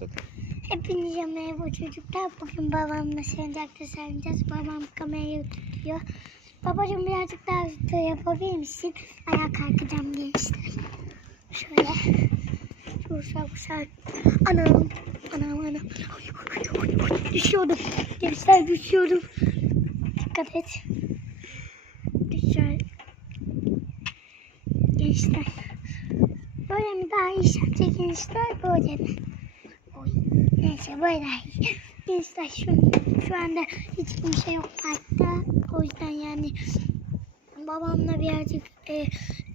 başladı. Hepinize merhaba çocuklar. Bugün babamla salıncakta sarılacağız. Babam kamerayı tutuyor. Babacığım birazcık daha video yapabilir misin? Ayağa kalkacağım gençler. Şöyle. Şursa şursa. Anam. Anam anam. Düşüyordum. Gençler düşüyordum. Dikkat et. Düşüyor. Gençler. Böyle mi daha iyi sence gençler? Böyle mi? Neyse böyle. Gençler şu, şu anda hiç kimse yok parkta. O yüzden yani babamla birazcık e,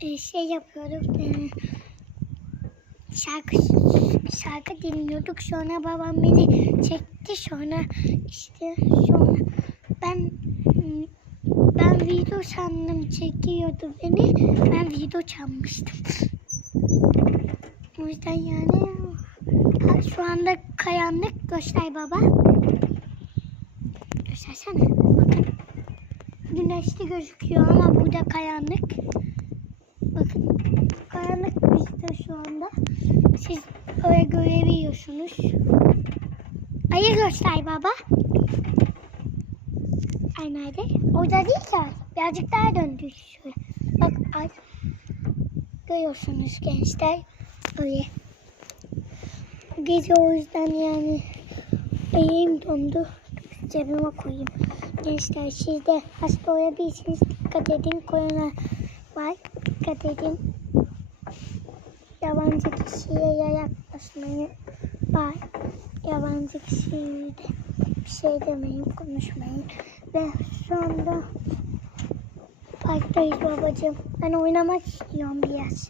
e, şey yapıyorduk. E, şarkı şarkı dinliyorduk. Sonra babam beni çekti. Sonra işte sonra ben ben video sandım çekiyordu beni. Ben video çalmıştım. O yüzden yani şu anda kayanlık göster baba. Göstersene. Bakın. Güneşli gözüküyor ama burada kayanlık. Bakın. Kayanlık bizde şu anda. Siz öyle görebiliyorsunuz. Ayı göster baba. Ay nerede? Orada değil ki. Birazcık daha döndü şöyle. Bak ay. Görüyorsunuz gençler. Öyle. Gece o yüzden yani elim dondu. Cebime koyayım. Gençler siz de hasta olabilirsiniz. Dikkat edin. Korona var. Dikkat edin. Yabancı kişiye yaklaşmayın. Var. Yabancı kişiye de bir şey demeyin, konuşmayın. Ve şu anda parktayız babacığım. Ben oynamak istiyorum biraz.